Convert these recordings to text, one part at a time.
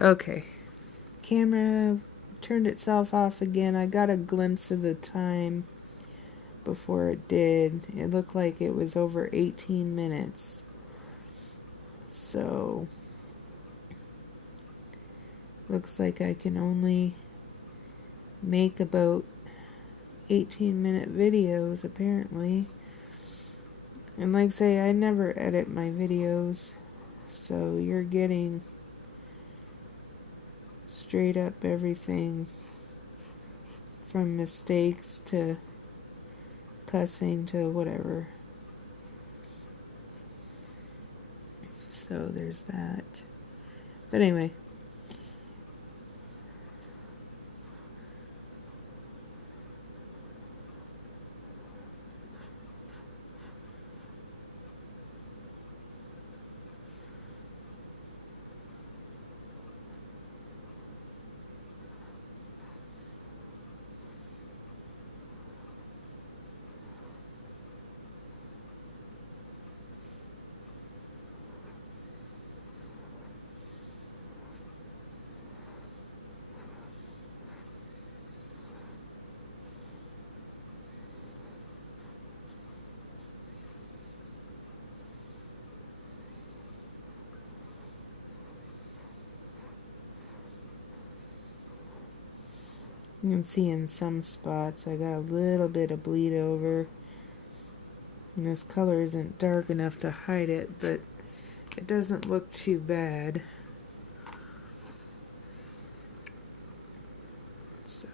Okay. Camera turned itself off again. I got a glimpse of the time before it did. It looked like it was over 18 minutes. So, looks like I can only make about 18-minute videos apparently. And like I say, I never edit my videos, so you're getting straight up everything from mistakes to cussing to whatever. So there's that. But anyway. You can see in some spots I got a little bit of bleed over. And this color isn't dark enough to hide it, but it doesn't look too bad. So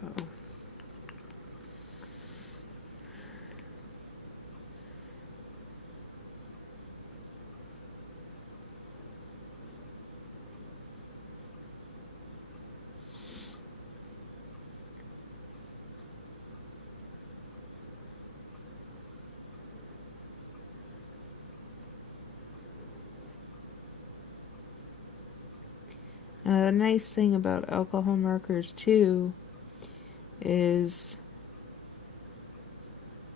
the nice thing about alcohol markers too is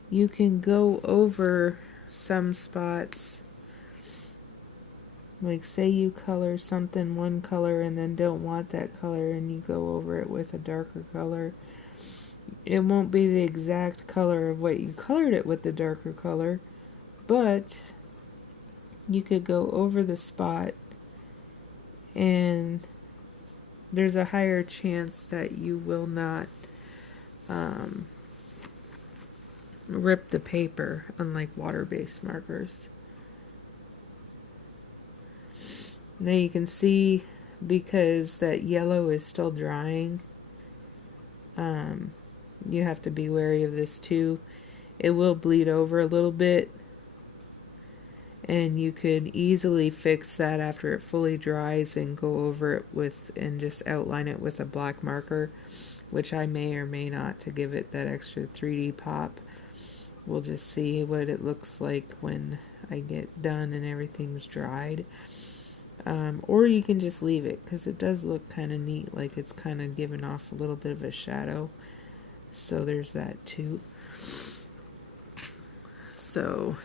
you can go over some spots. Like say you color something one color and then don't want that color and you go over it with a darker color. It won't be the exact color of what you colored it with the darker color, but you could go over the spot and there's a higher chance that you will not rip the paper, unlike water-based markers. Now you can see, because that yellow is still drying, you have to be wary of this too. It will bleed over a little bit, and you could easily fix that after it fully dries and go over it with and just outline it with a black marker, which I may or may not, to give it that extra 3D pop. We'll just see what it looks like when I get done and everything's dried. Or you can just leave it, because it does look kind of neat, like it's kind of giving off a little bit of a shadow. So there's that too. So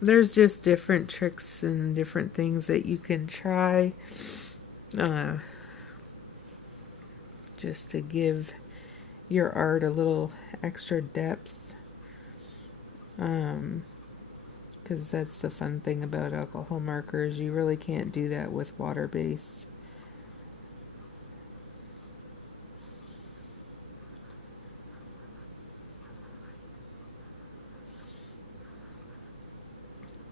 there's just different tricks and different things that you can try just to give your art a little extra depth. Because that's the fun thing about alcohol markers. You really can't do that with water-based.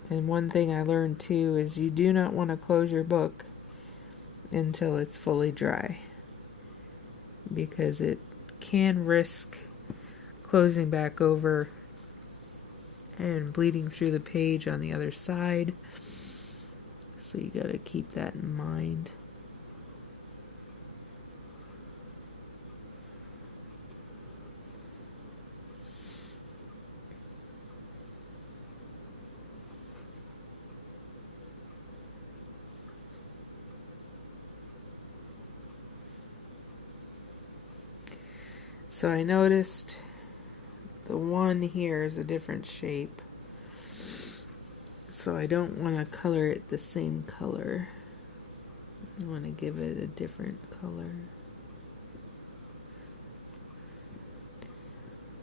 And one thing I learned too is you do not want to close your book until it's fully dry, because it can risk closing back over and bleeding through the page on the other side. So you got to keep that in mind. So I noticed the one here is a different shape. So I don't want to color it the same color. I want to give it a different color.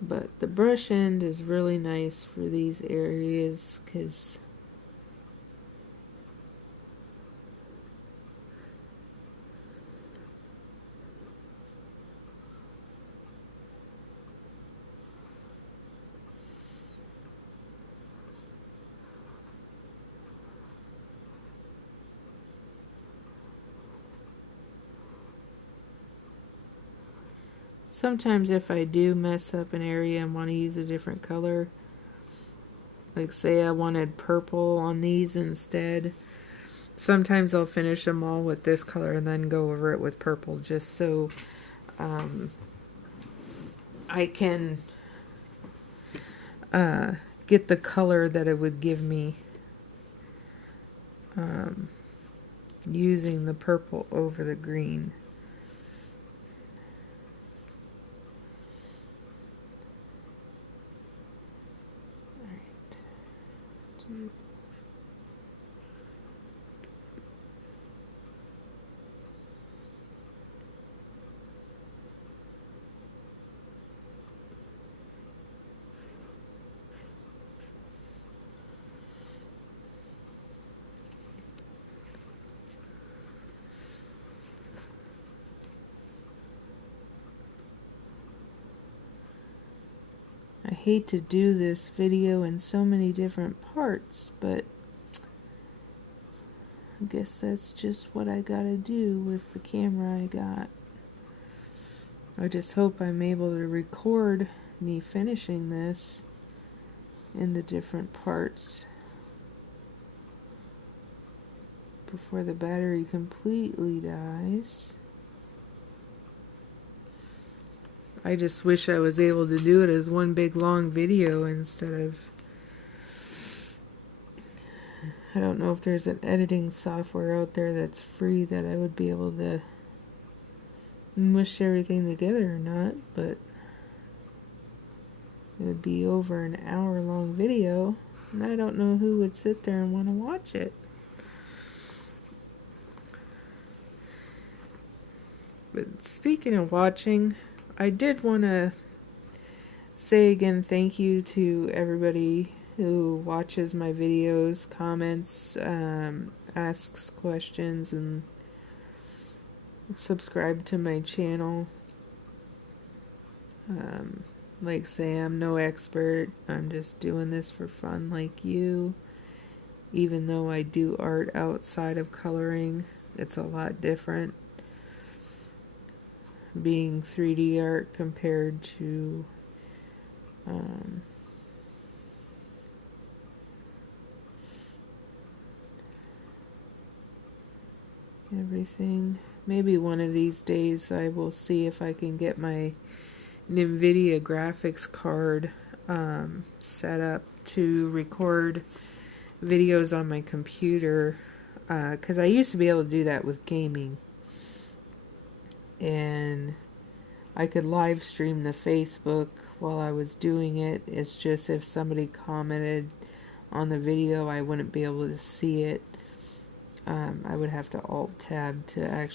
But the brush end is really nice for these areas because sometimes if I do mess up an area and want to use a different color, like say I wanted purple on these instead, sometimes I'll finish them all with this color and then go over it with purple just so I can get the color that it would give me using the purple over the green. I hate to do this video in so many different parts, but I guess that's just what I gotta do with the camera I got. I just hope I'm able to record me finishing this in the different parts before the battery completely dies. I just wish I was able to do it as one big long video instead of... I don't know if there's an editing software out there that's free that I would be able to mush everything together or not, but it would be over an hour-long video, and I don't know who would sit there and want to watch it. But speaking of watching, I did want to say again thank you to everybody who watches my videos, comments, asks questions, and subscribe to my channel. Like say, I'm no expert, I'm just doing this for fun like you. Even though I do art outside of coloring, it's a lot different being 3D art compared to everything. Maybe one of these days I will see if I can get my NVIDIA graphics card set up to record videos on my computer, because I used to be able to do that with gaming, and I could live stream the Facebook while I was doing it. It's just if somebody commented on the video I wouldn't be able to see it. I would have to alt tab to actually